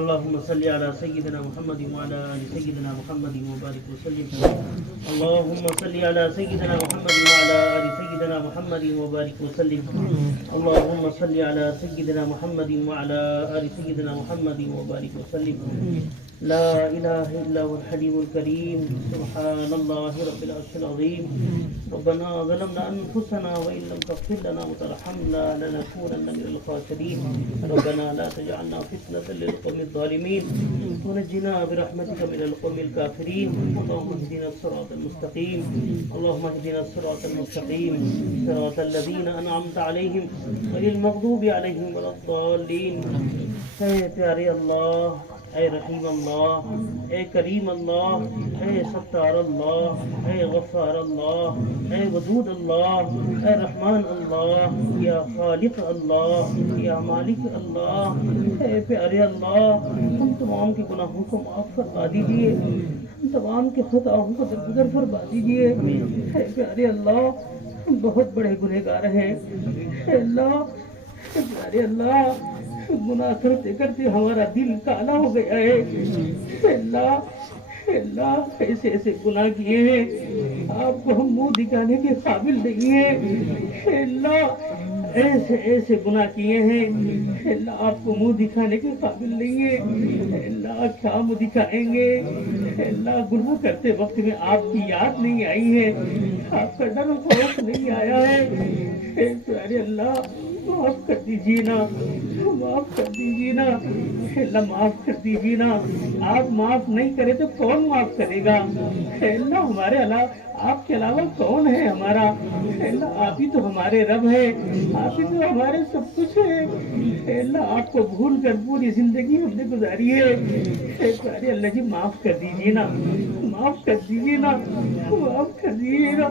اللهم صل على سيدنا محمد وعلى آل سيدنا محمد وبارك وسلم. اللهم صل على سيدنا محمد وعلى آل سيدنا محمد وبارك وسلم. اللهم صل على سيدنا محمد وعلى آل سيدنا محمد وبارك وسلم. لا إله إلا هو الحليم الكريم. سبحان الله رب العرش العظيم. ربنا ظلمنا أنفسنا وإن لم تغفر لنا وترحمنا لنكونن من الخاسرين. ربنا لا تجعلنا فتنة للقوم الظالمين ونجنا برحمتك من القوم الكافرين. اللهم اهدنا الصراط المستقيم. اللهم اهدنا الصراط المستقيم صراط الذين أنعمت عليهم غير المغضوب عليهم ولا الضالين. اے پیارے اللہ، اے رحیم اللہ، اے کریم اللہ، اے ستار اللہ، اے غفار اللہ، اے ودود اللہ، اے رحمان اللہ، یا خالق اللہ، یا مالک اللہ، اے پیارے اللہ، ہم تمام کے گناہوں کو معاف فرما دیجیے، ہم تمام کے خطاؤں کو درگزر فرما دیجیے. اے پیارے اللہ، ہم بہت بڑے گنہگار ہیں. اے اللہ، اے پیارے اللہ، گناہ کرتے کرتے ہمارا دل کالا ہو گیا ہے. اے اللہ، اے اللہ، ایسے ایسے گناہ کیے ہیں آپ کو ہم منہ دکھانے کے قابل نہیں ہیں. اے اللہ، ایسے ایسے گناہ کیے ہیں اے اللہ آپ کو منہ دکھانے کے قابل نہیں ہے. اے اللہ، کیا منہ دکھائیں گے. اے اللہ، گناہ کرتے وقت میں آپ کی یاد نہیں آئی ہے، آپ کا ڈر و خوف نہیں آیا ہے. اے پیارے اللہ، معاف کر دیجیے نا، معاف کر دیجیے نا. اے اللہ، معاف کر دیجیے نا. آپ معاف نہیں کرے تو کون معاف کرے گا. اے اللہ، ہمارے علاوہ آپ کے علاوہ کون ہے ہمارا. اے اللہ، آپ ہی تو ہمارے رب ہے، آپ ہی تو ہمارے سب کچھ ہے. اے اللہ، آپ کو بھول کر پوری زندگی ہم نے گزاری ہے. اے پیارے اللہ جی، معاف کر دیجیے نا، معاف کر دیجیے نا، معاف کر دیجیے نا.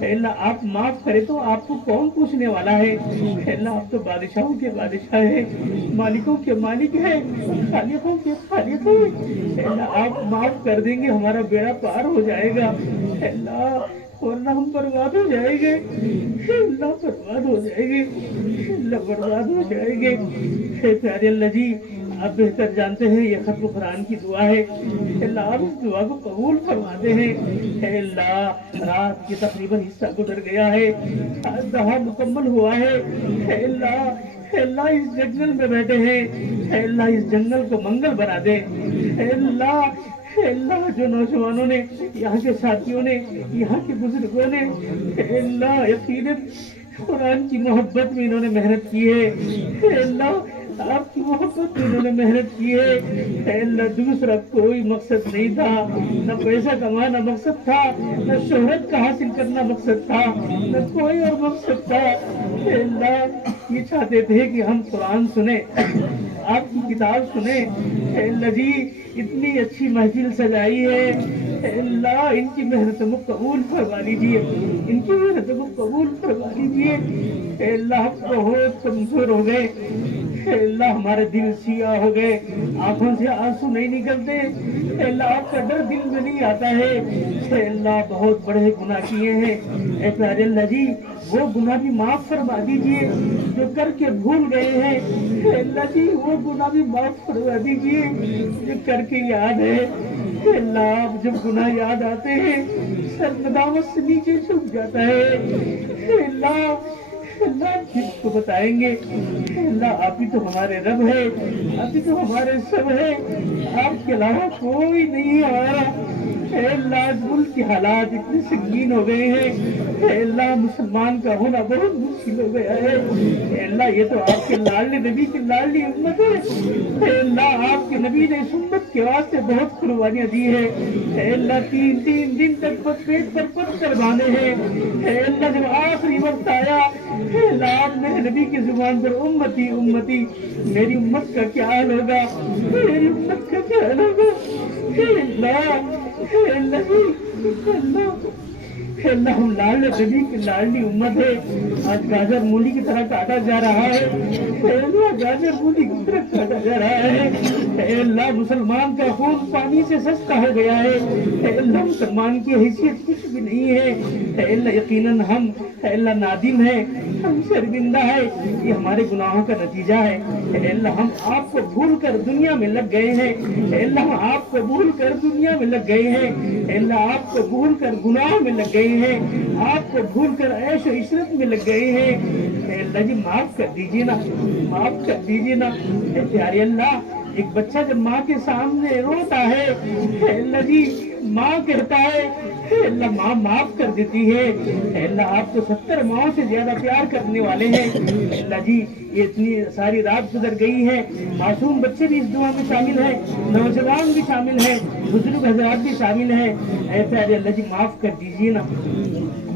اے اللہ، آپ معاف کرے تو آپ کو کون پوچھنے والا ہے. اے اللہ، آپ تو بادشاہوں کے بادشاہ ہیں، مالکوں کے مالک ہیں، خالقوں کے خالق ہیں. اے اللہ، آپ معاف کر دیں گے ہمارا بیڑا پار ہو جائے گا. اے اللہ، ورنہ ہم برباد ہو جائیں گے. اے اللہ، برباد ہو جائیں گے. اے اللہ، برباد ہو جائیں گے. اے پیارے اللہ جی، آپ بہتر جانتے ہیں یہ ختم قرآن کی دعا ہے. اے اللہ، آپ اس دعا کو قبول فرماتے ہیں. اے اللہ، رات کی تقریباً حصہ گزر گیا ہے، آج دہا مکمل ہوا ہے. اے اللہ، اے اللہ، اس جنگل میں بیٹھے ہیں. اے اللہ، اس جنگل کو منگل بنا دے. اے اللہ، اے اللہ، جو نوجوانوں نے، یہاں کے ساتھیوں نے، یہاں کے بزرگوں نے، اے اللہ، یقیناً قرآن کی محبت میں انہوں نے محنت کی ہے. اے اللہ، آپ کی محبت میں انہوں نے محنت کی ہے. اے اللہ، دوسرا کوئی مقصد نہیں تھا، نہ پیسہ کمانا مقصد تھا، نہ شہرت کا حاصل کرنا مقصد تھا، نہ کوئی اور مقصد تھا. اے اللہ، یہ چاہتے تھے کہ ہم قرآن سنیں، آپ کی کتاب سنیں. اے اللہ جی، اتنی اچھی محفل سجائی ہے. اے اللہ، ان کی محنتوں کو قبول فرما لیجیے، ان کی محنتوں کو قبول فرما لیجیے. اے اللہ، ہم بہت کمزور ہو گئے. اے اللہ، ہمارے دل سیاہ ہو گئے، آنکھوں سے آنسو نہیں نکلتے. اے اللہ، آپ کا ڈر دل میں نہیں آتا ہے. اے اللہ، بہت بڑے گناہ کیے ہیں. اے پیارے اللہ جی، وہ گناہ بھی معاف فرما دیجیے جو کر کے بھول گئے ہیں. اے اللہ جی، وہ گناہ بھی معاف فرما دیجیے جو کر کے یاد ہے. اے اللہ، آپ جب گناہ یاد آتے ہیں سر ندامت سے نیچے جھک جاتا ہے. اے اللہ، اللہ کس کو بتائیں گے. اے اللہ، آپ ہی تو ہمارے رب ہے، آپ ہی تو ہمارے سب ہے، آپ کے علاوہ کوئی نہیں ہے ہمارا. اے اللہ، آج ملک کے حالات اتنے سنگین ہو گئے ہیں. اے اللہ، مسلمان کا ہونا بہت مشکل ہو گیا ہے. اے اللہ، یہ تو آپ کے لاڈلے نبی کی لاڈلی امت ہے. اے اللہ، آپ کے نبی نے اس امت کے واسطے بہت قربانیاں دی ہے. اے اللہ، 3 دن تک پیٹ پر پتھر باندھے ہیں. اے اللہ، جب آخری وقت آیا، اے اللہ، آپ نے نبی کی زبان پر امتی امتی، میری امت کا کیا حال ہوگا، میری امت کا کیا حال ہوگا. اے اللہ، اے اللہ، اے اللہ، اے اللہ، ہم لاڈلے نبی کی لاڈلی امت ہے. آج گاجر مولی کی طرح کاٹا جا رہا ہے. اے اللہ، گاجر مولی کی طرح کاٹا جا رہا ہے. اے اللہ، مسلمان کا خون پانی سے سستا ہو گیا ہے. اے اللہ، مسلمان کی حیثیت کچھ بھی نہیں ہے. اے اللہ، یقیناً ہم اے اللہ نادم ہیں، ہم شرمندہ ہے، یہ ہمارے گناہوں کا نتیجہ ہے۔ اے اللہ ہم آپ کو بھول کر دنیا میں لگ گئے ہیں، اے اللہ ہم آپ کو بھول کر دنیا میں لگ گئے ہیں، اے اللہ آپ کو بھول کر گناہوں میں لگ گئے ہیں، آپ کو بھول کر عیش و عشرت میں لگ گئے ہیں۔ اے اللہ جی معاف کر دیجیے نا، معاف کر دیجیے نا۔ اے پیارے اللہ، ایک بچہ جب ماں کے سامنے روتا ہے، اے اللہ جی ماں کہتا ہے، اے اللہ ماں معاف کر دیتی ہے۔ اے اللہ آپ تو 70 ماؤں سے زیادہ پیار کرنے والے ہیں۔ اے اللہ جی یہ اتنی ساری رات گزر گئی ہے، معصوم بچے بھی اس دعا میں شامل ہیں، نوجوان بھی شامل ہیں، بزرگ حضرات بھی شامل ہیں۔ اے پیارے اللہ جی معاف کر دیجیے نا،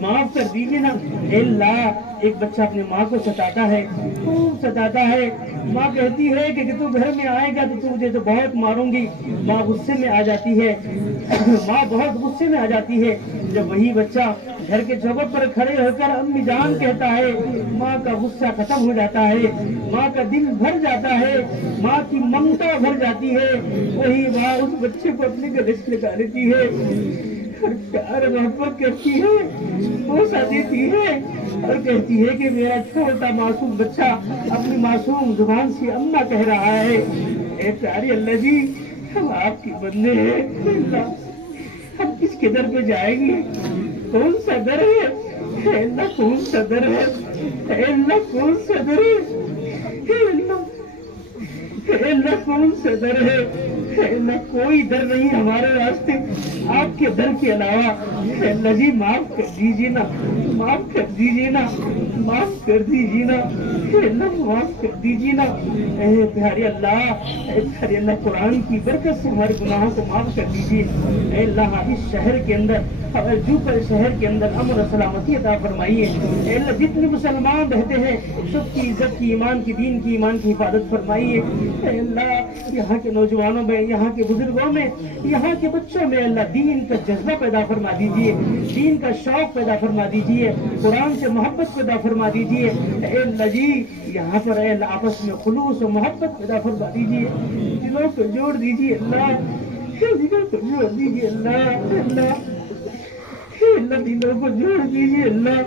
معاف کر دیجیے نا۔ اے اللہ ایک بچہ اپنے ماں کو ستاتا ہے، خوب ستاتا ہے، ماں کہتی ہے کہ تو گھر میں آئے گا تو مجھے تو بہت ماروں گی، ماں غصے میں آ جاتی ہے، ماں بہت غصے میں آ جاتی ہے۔ جب وہی بچہ گھر کے چوکٹ پر کھڑے ہو کر امی جان کہتا ہے، ماں کا غصہ ختم ہو جاتا ہے، ماں کا دل بھر جاتا ہے، ماں کی ممتا بھر جاتی ہے۔ وہی ماں اس بچے کو اپنے گلے سے لگا لیتی ہے اور پیار محبت کرتی ہے، بوسہ دیتی ہے اور کہتی ہے کہ میرا چھوٹا معصوم بچہ اپنی معصوم زبان سے اماں کہہ رہا ہے۔ اے پیارے اللہ جی ہم آپ کی بندے ہیں، اللہ ہم کس کے در پہ جائیں گے؟ کون سا در ہے؟ اے اللہ کون سا در ہے؟ اے اللہ کون سا در ہے؟ اے اللہ کون سا در ہے؟ اے اللہ کوئی در نہیں ہمارے راستے آپ کے در کے علاوہ۔ اے اللہ جی معاف کر دیجیے نا، معاف کر دیجیے نا، معاف کر دیجیے نا، اے اللہ معاف کر دیجیے نا۔ اے پیارے اللہ، اے پیارے اللہ قرآن کی برکت سے ہمارے گناہوں کو معاف کر دیجیے۔ اے اللہ اس شہر کے اندر جو پر شہر کے اندر امن و سلامتی عطا فرمائیے۔ اے اللہ جتنے مسلمان رہتے ہیں سب کی عزت کی، ایمان کی، دین کی، ایمان کی حفاظت فرمائیے۔ اے اللہ یہاں کے نوجوانوں میں، یہاں کے بزرگوں میں، یہاں کے بچوں میں اللہ دین کا جذبہ پیدا فرما دیجیے، دین کا شوق پیدا فرما دیجیے، قرآن سے محبت پیدا فرما دیجیے۔ اے اللہ جی یہاں پر اے اللہ آپس میں خلوص و محبت پیدا فرما دیجیے، دلوں کو جوڑ دیجیے اللہ، دلوں کو جوڑ دیجیے اللہ، اللہ اللہ دلوں کو جوڑ دیجیے اللہ،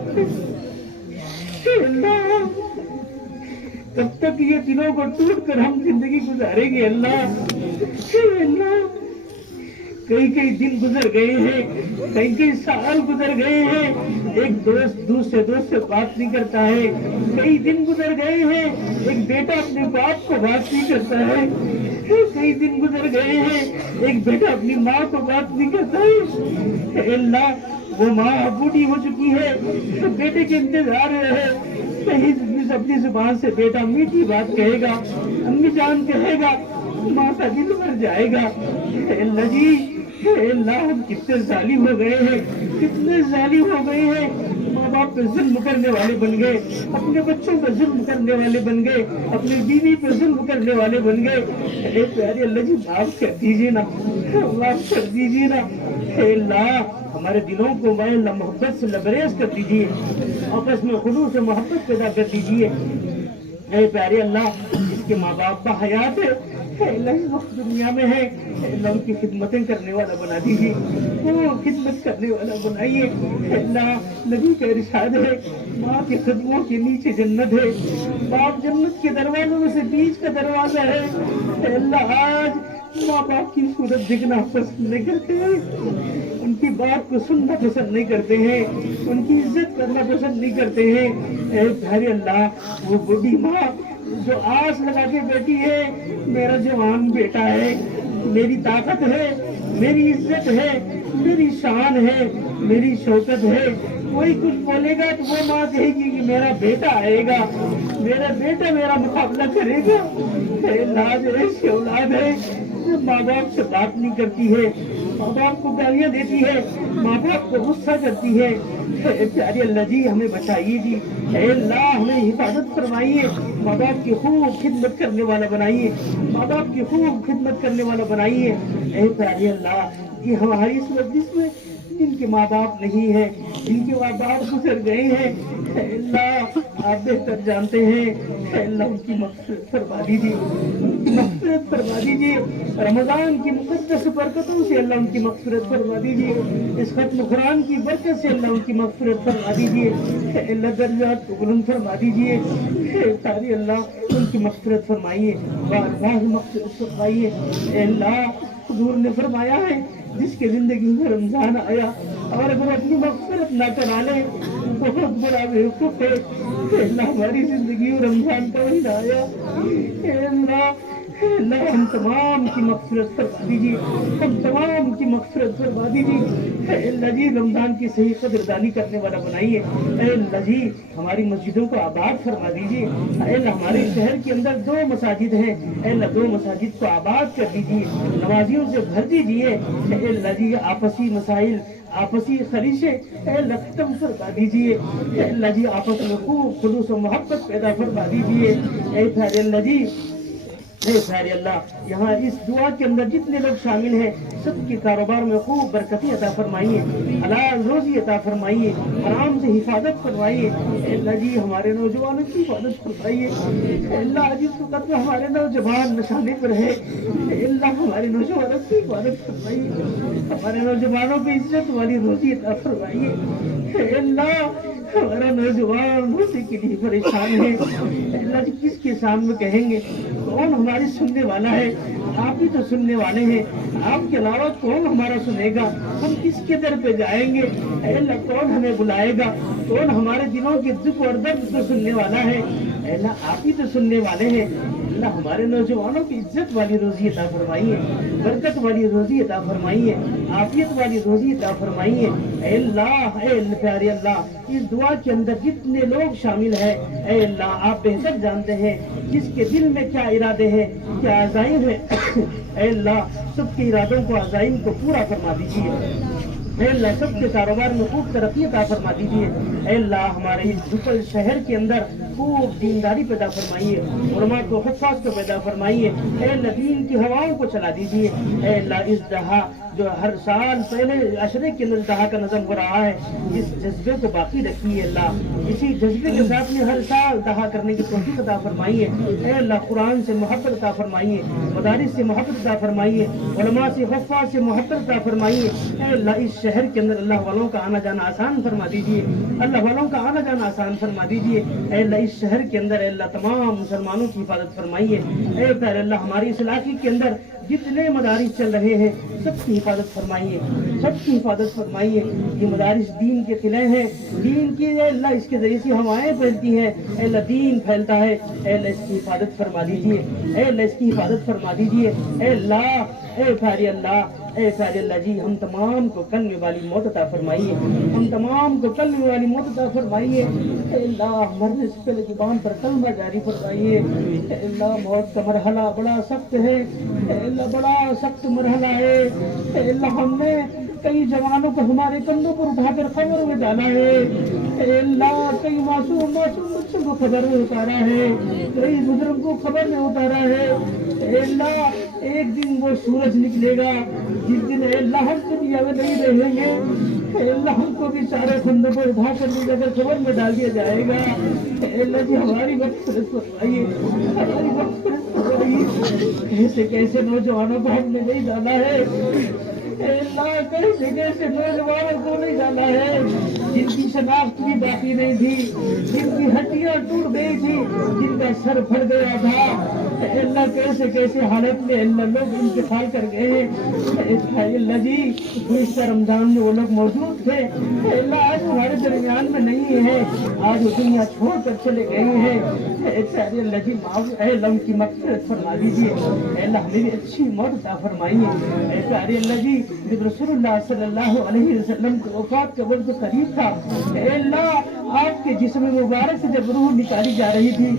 اللہ کب تک یہ دلوں کو ٹوٹ کر ہم زندگی گزاریں گے اللہ، کئی دن گزر گئے ہیں، کئی سال گزر گئے ہیں، ایک دوست دوسرے دوست سے بات نہیں کرتا ہے، کئی دن گزر گئے ہیں، ایک بیٹا اپنے باپ کو بات نہیں کرتا ہے، کئی دن گزر گئے ہیں، ایک بیٹا اپنی ماں کو بات نہیں کرتا ہے۔ اے اللہ وہ ماں بوڑھی ہو چکی ہے، بیٹے کے انتظار میں ہے، کہیں اپنی زبان سے بیٹا میٹھی بات کہے گا، امی جان کہے گا، ماں کا دل بھر جائے گا۔ اے اللہ جی، اے اللہ ہم کتنے ظالم ہو گئے ہیں، کتنے ظالم ہو گئے ہیں، ماں باپ پہ ظلم کرنے والے بن گئے، اپنے بچوں پہ ظلم کرنے والے بن گئے، اپنی بیوی پہ ظلم کرنے والے بن گئے۔ اے پیارے اللہ جی معاف کر دیجیے نا، معاف کر دیجیے نا۔ اے اللہ ہمارے دلوں کو میں اللہ محبت سے لبریز کر دیجیے، آپس میں خلوص و محبت پیدا کر دیجیے۔ اے پیارے اللہ جس کے ماں باپ کا حیات ہے، اے اللہ اس وقت دنیا میں ہے، اے اللہ ان کی خدمتیں کرنے والا بنا دیجیے، وہ خدمت کرنے والا بنائیے۔ اے اللہ نبی کا ارشاد ہے ماں کے قدموں کے نیچے جنت ہے، باپ جنت کے دروازوں میں سے بیچ کا دروازہ ہے۔ اے اللہ آج ماں باپ کی صورت دیکھنا پسند نہیں کرتے ہیں، ان کی بات کو سننا پسند نہیں کرتے ہیں، ان کی عزت کرنا پسند نہیں کرتے ہیں۔ اے پیارے اللہ وہ بوڑھی ماں جو آس لگا کے بیٹھی ہے، میرا جوان بیٹا ہے، میری طاقت ہے، میری عزت ہے، میری شان ہے، میری شوکت ہے، کوئی کچھ بولے گا تو وہ ماں کہے گی کہ میرا بیٹا آئے گا، میرا بیٹا میرا مقابلہ کرے گا۔ اے لاج ایسی اولاد ہے جو ماں باپ سے بات نہیں کرتی ہے، ماں باپ کو گالیاں دیتی ہے، ماں باپ کو غصہ کرتی ہے۔ اے پیارے اللہ جی ہمیں بچائیے جی، اے اللہ ہمیں حفاظت فرمائیے، ماں باپ کی خوب خدمت کرنے والا بنائیے، ماں باپ کی خوب خدمت کرنے والا بنائیے۔ اے پیارے اللہ یہ ہماری اس مجلس میں جن کے ماں باپ نہیں ہیں، جن کے ماں باپ گزر گئے ہیں، اے اللہ آپ بہتر جانتے ہیں، اے اللہ ان کی مغفرت فرما دیجیے، ان کی مغفرت فرما دیجیے، رمضان کی مقدس برکتوں سے اللہ ان کی مغفرت فرما دیجیے، اس ختم قرآن کی برکت سے اللہ ان کی مغفرت فرما دیجیے، اے اللہ درجات کو بلند فرما دیجیے، اے ساری اللہ ان کی مغفرت فرمائیے، بار بار مغفرت فرمائیے، اے اللہ حضور نے فرمایا ہے جس کے زندگی میں رمضان آیا اور اگر اپنی مغفرت نہ کرا لے بہت بڑا بیوقوف ہے۔ اے اللہ ہماری زندگی میں رمضان کا مہینہ آیا، اے اللہ ہم تمام کی مغفرت فرما دیجیے، ہم تمام کی مغفرت فرما دیجیے، اے اللہ جی رمضان کی صحیح قدردانی کرنے والا بنائیے، اے اللہ جی ہماری مسجدوں کو آباد فرما دیجیے، اے اللہ ہمارے شہر کے اندر 2 مساجد ہیں، اے اللہ 2 مساجد کو آباد کر دیجیے، نمازیوں سے بھر دیجیے، اے اللہ جی آپسی مسائل آپسی خلیشیں اے اللہ ختم فرما دیجیے، اے اللہ جی آپس میں خوب خلوص و محبت پیدا فرما دیجیے، اے پیارے اللہ جی، اے پیارے اللہ یہاں اس دعا کے اندر جتنے لوگ شامل ہیں سب کے کاروبار میں خوب برکتی عطا فرمائیے، حلال روزی عطا فرمائیے، حرام سے حفاظت فرمائیے، اے اللہ جی ہمارے نوجوانوں کی حفاظت فرمائیے، اے اللہ جس وقت میں ہمارے نوجوان نشانے پر ہے، اے اللہ ہمارے نوجوانوں کی حفاظت فرمائیے، ہمارے نوجوانوں کی عزت والی روزی عطا فرمائیے، اے اللہ ہمارا نوجوان روزی کے لیے پریشان ہے، اے اللہ جی کس کے سامنے کہیں گے، کون ہماری سننے والا ہے، آپ ہی تو سننے والے ہیں، آپ کے علاوہ کون ہمارا سنے گا، ہم کس کے در پہ جائیں گے، اے اللہ کون ہمیں بلائے گا، کون ہمارے دلوں کے دکھ اور درد کو سننے والا ہے، اے اللہ آپ ہی تو سننے والے ہیں، اللہ ہمارے نوجوانوں کی عزت والی روزی عطا فرمائیے، برکت والی روزی عطا فرمائیے، عافیت والی روزی عطا فرمائیے، اے اللہ پیارے اللہ اس دعا کے اندر جتنے لوگ شامل ہیں اے اللہ آپ بہتر جانتے ہیں جس کے دل میں کیا ارادے ہیں کیا عزائم ہے، اے اللہ سب کے ارادوں کو عزائم کو پورا فرما دیجیے، اے اللہ سب کے کاروبار میں خوب ترقی عطا فرما دیجیے، اے اللہ ہمارے اس شہر کے اندر خوب دینداری پیدا فرمائیے، علماء کو حفاظ کو پیدا فرمائیے، اے اللہ دین کی ہواؤں کو چلا دیجیے، اے اللہ اس دہا جو ہر سال پہلے عشرے کے اندر دہا کا نظم ہو رہا ہے اس جذبے کو باقی رکھیے، اللہ اسی جذبے کے ساتھ میں ہر سال دہا کرنے کی توفیق عطا فرمائیے، اے اللہ قرآن سے محبت عطا فرمائیے، مدارس سے محبت عطا فرمائیے، علماء سے حفاظ سے محبت عطا فرمائیے، اے اللہ اس شہر کے اندر اللہ والوں کا آنا جانا آسان فرما دیجیے، اللہ والوں کا آنا جانا آسان فرما دیجیے، اے اللہ اس شہر کے اندر اے اللہ تمام مسلمانوں کی حفاظت فرمائیے، اے پیارے اللہ ہماری اس علاقے کے اندر جتنے مدارس چل رہے ہیں سب کی حفاظت فرمائیے، سب کی حفاظت فرمائیے، یہ مدارس دین کے قلعے ہیں، دین کی اے اللہ اس کے ذریعے سے ہوائیں پھیلتی ہیں، اے اللہ دین پھیلتا ہے، اے اللہ اس کی حفاظت فرما دیجیے، اے اللہ اس کی حفاظت فرما دیجیے، اے اللہ اے پیارے اللہ جی ہم تمام کو کلمے والی موت عطا فرمائیے، ہم تمام کو کلمے والی موت عطا فرمائیے، اے اللہ مرنے سے پہلے زبان پر کلمہ جاری فرمائیے، اے اللہ موت کا مرحلہ بڑا سخت ہے، اے اللہ بڑا سخت مرحلہ ہے، اے اللہ ہم نے کئی جوانوں کو ہمارے کندھوں پر اٹھا کر قبر میں ڈالا ہے، اے اللہ کئی معصوم بچوں کو قبر میں اتارا ہے، کئی بزرگ کو قبر میں اتارا ہے، اے اللہ ایک دن وہ سورج نکلے گا جس دن اے اللہ ہم دنیا میں نہیں رہیں گے، اے اللہ ہم کو بھی سارے کندھوں پر اٹھا کر لے کر قبر میں ڈال دیا جائے گا، اے اللہ جی ہماری مغفرت فرمائیے، ہماری مغفرت فرمائیے، کیسے کیسے نوجوانوں کو ہم نے نہیں ڈالا ہے، اے اللہ کیسے کیسے نوجوانوں کو نہیں ڈالا ہے جن کی شناخت بھی باقی نہیں تھی، جن کی ہڈیاں ٹوٹ گئی تھی، جن کا سر پھٹ گیا تھا، اے اللہ کیسے کیسے حالت میں اللہ لوگ انتقال کر گئے ہیں، اے اللہ جی گزشتہ رمضان میں وہ لوگ موجود تھے، اے اللہ آج ہمارے درمیان میں نہیں ہے، آج وہ دنیا چھوڑ کر چلے گئے ہیں، اے اللہ جی اے اللہ ان کی مغفرت فرما دیجیے، اے اللہ ہمیں بھی اچھی موت عطا فرمائیے، اے پیارے اللہ جی جب رسول اللہ صلی اللہ علیہ وسلم کی وفات کا وقت قریب تھا، اے اللہ آپ کے جسم مبارک سے جب روح نکالی جا رہی تھی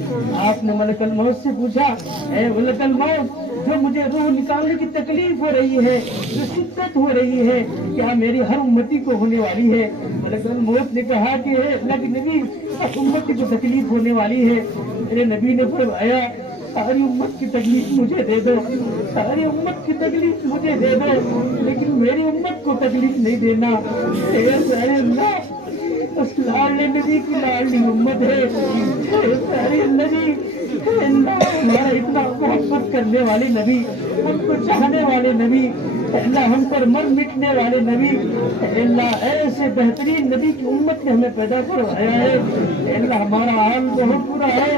آپ نے ملک الموت سے پوچھا، اے ملک الموت جو مجھے روح نکالنے کی تکلیف ہو رہی ہے، جو شدت ہو رہی ہے، کیا میری ہر امتی کو ہونے والی ہے؟ ملک الموت نے کہا کہ اے اللہ کے نبی ہر امتی کو تکلیف ہونے والی ہے، میرے نبی نے فرمایا ساری امت کی تکلیف مجھے دے دو، ساری امت کی تکلیف مجھے دے دو، لیکن میری امت کو تکلیف نہیں دینا۔ اے پیارے اللہ، اس لاڈلے نبی کی لاڈلی امت ہے، اے پیارے اللہ جی، اے اللہ ہمارا اتنا محبت کرنے والے نبی، ہم کو چاہنے والے نبی، اے اللہ ہم پر مر مٹنے والے نبی، اے اللہ ایسے بہترین نبی کی امت نے ہمیں پیدا کروایا ہے۔ اے اللہ ہمارا حال بہت برا ہے،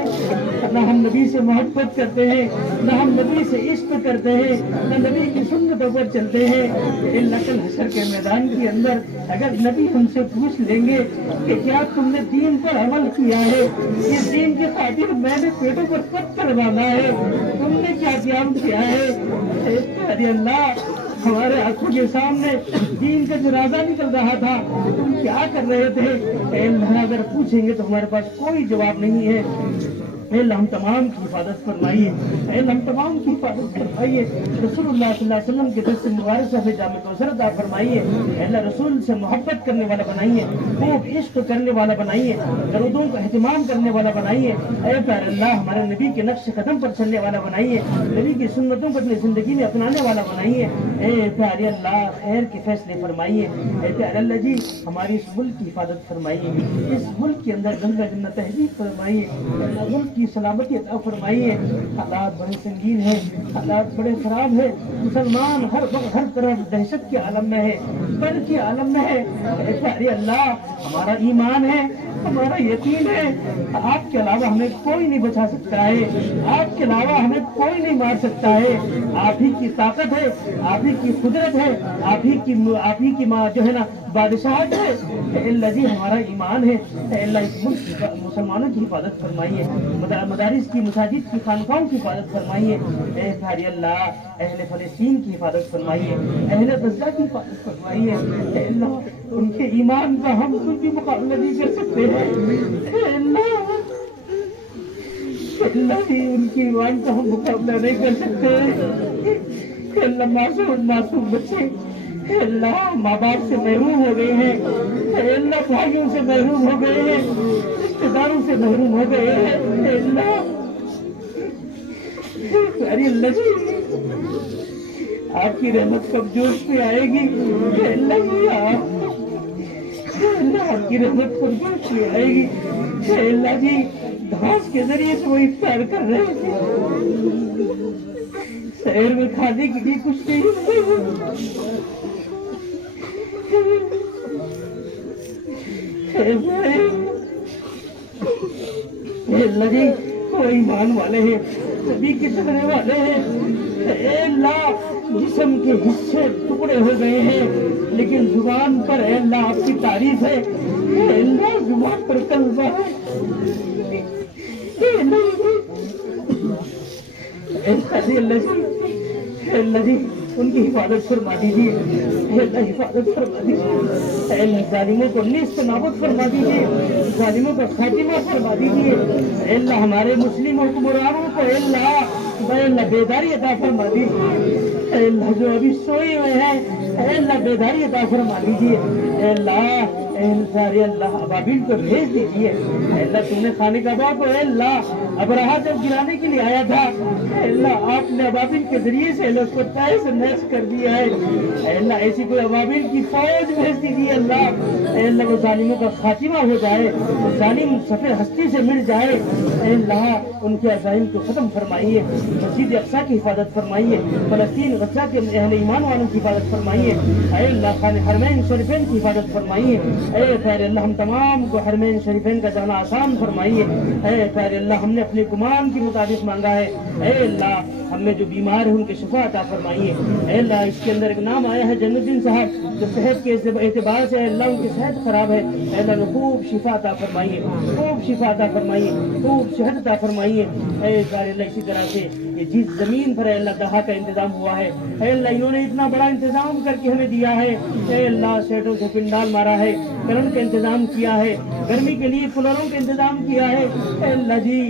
نہ ہم نبی سے محبت کرتے ہیں، نہ ہم نبی سے عشق کرتے ہیں، نہ نبی کی سنتوں پر چلتے ہیں۔ اے اللہ کل حشر کے میدان کے اندر اگر نبی ہم سے پوچھ لیں گے کہ کیا تم نے دین پر عمل کیا ہے، اس دین کی خاطر میں نے پیٹوں پر پتھر باندھا ہے، تم نے کیا قیام کیا ہے؟ اے پیارے اللہ، ہمارے آنکھوں کے سامنے دین کا جنازہ نکل رہا تھا، تم کیا کر رہے تھے؟ اے اللہ اگر پوچھیں گے تو ہمارے پاس کوئی جواب نہیں ہے۔ اے اللہ ہم تمام کی حفاظت فرمائیے، اے اللہ ہم تمام کی حفاظت فرمائیے، رسول اللہ صلی اللہ علیہ وسلم کے دست مبارک سے جامع کوثر عطا فرمائیے، اے اللہ رسول سے محبت کرنے والا بنائیے، خوب عشق کرنے والا بنائیے، درودوں کا اہتمام کرنے والا بنائیے، اے پیارے اللہ ہمارے نبی کے نقش قدم پر چلنے والا بنائیے، نبی کی سنتوں کو اپنی زندگی میں اپنانے والا بنائیے، اے پیارے اللہ خیر کے فیصلے فرمائیے، اے پیارے اللہ جی ہماری اس ملک کی حفاظت فرمائیے، اس ملک کے اندر گنگا جمنا تہذیب فرمائیے، ملک کی سلامتی عطا فرمائیے۔ حالات بڑے سنگین ہیں، حالات بڑے خراب ہیں، مسلمان ہر وقت ہر طرف دہشت کے عالم میں ہے، ڈر کے عالم میں ہے۔ اے پیارے اللہ ہمارا ایمان ہے، ہمارا یقین ہے، آپ کے علاوہ ہمیں کوئی نہیں بچا سکتا ہے، آپ کے علاوہ ہمیں کوئی نہیں مار سکتا ہے، آپ ہی کی طاقت ہے، آپ ہی کی قدرت ہے، آپ ہی کی جو ہے نا بادشاہت ہے۔ اے اللہ جی ہمارا ایمان ہے، اے اللہ اس ملک کی مسلمانوں کی حفاظت فرمائیے، مدارس کی مساجد کی خانقاہوں کی حفاظت فرمائیے، اے پیارے اللہ اہل فلسطین کی حفاظت فرمائیے، اہل غزہ کی حفاظت فرمائیے، اے اللہ ان کے ایمان کا ہم کچھ بھی مقابلہ نہیں کر سکتے ہیں، اے اللہ ہی ان کی ایمان کا ہم مقابلہ نہیں کر سکتے ہیں۔ اے اللہ معصوم بچے اے اللہ ماں باپ سے محروم ہو گئے ہیں، اے اللہ بھائیوں سے محروم ہو گئے ہیں، رشتے داروں سے محروم ہو گئے ہیں، اے اللہ پیاری اللہ جی آپ کی رحمت کب جوش میں آئے گی؟ اے اللہ جی آپ کی رحمت کب جوش میں آئے گی؟ اے اللہ جی گھاس کے ذریعے سے وہ افطار کر رہے تھے، شہر میں کھانے کے لیے کچھ نہیں، اللہ جی وہ ایمان والے ہیں، نبی کے چلنے والے ہیں، اے اللہ جسم کے حصے ٹکڑے ہو گئے ہیں لیکن زبان پر اے اللہ آپ کی تعریف ہے، اے اللہ زبان پر کلمہ ہے، اے اللہ جی ان کی حفاظت فرما دیجیے، اے اللہ حفاظت فرما دیجیے، اے اللہ ظالموں کو نیست نابود فرما دیجیے، ظالموں کا خاتمہ فرما دیجیے، اے اللہ ہمارے مسلم حکمرانوں کو اے اللہ بیداری عطا فرما دیجیے، اے اللہ جو ابھی سوئے ہوئے ہیں اے اللہ بیداری عطا فرما دیجیے، اے اللہ ابابیل کو بھیج دیجیے، اے اللہ تم نے خانے کعبہ کو اے اللہ ابرہا جب گرانے کے لیے آیا تھا اے اللہ آپ نے ابابیل کے ذریعے سے اس کو تہس نحس کر دیا ہے، اے اللہ ایسی کوئی ابابیل کی فوج بھیج دیجیے اللہ، اے اللہ وہ ظالموں کا خاتمہ ہو جائے، وہ ظالم سفید ہستی سے مل جائے، اے اللہ ان کے عزائم کو ختم فرمائیے، مسجد اقصیٰ کی حفاظت فرمائیے، فلسطین غزہ کے اہل ایمان والوں کی حفاظت فرمائیے، اے اللہ خانہ حرمین شریفین کی حفاظت فرمائیے، اے پیارے اللہ ہم تمام کو حرمین شریفین کا جانا آسان فرمائیے، اے پیارے اللہ ہم نے اپنے گمان کے مطابق مانگا ہے، اے اللہ ہم میں جو بیمار ہیں ان کے شفا عطا فرمائیے، اے اللہ اس کے اندر ایک نام آیا ہے جن الدین صاحب جو صحت کے اعتبار سے اللہ ان کی صحت خراب ہے، اے اللہ خوب شفا عطا فرمائیے، خوب شفا عطا فرمائیے، خوب صحت عطا فرمائیے، اے پیارے اللہ اسی طرح سے یہ جس زمین پر اے اللہ دہا کا انتظام ہوا ہے، اے اللہ انہوں نے اتنا بڑا انتظام کر کے ہمیں دیا ہے، اے اللہ سیٹوں سے پنڈال مارا ہے، کرنٹ کا انتظام کیا ہے، گرمی کے لیے کولروں کا انتظام کیا ہے، اے اللہ جی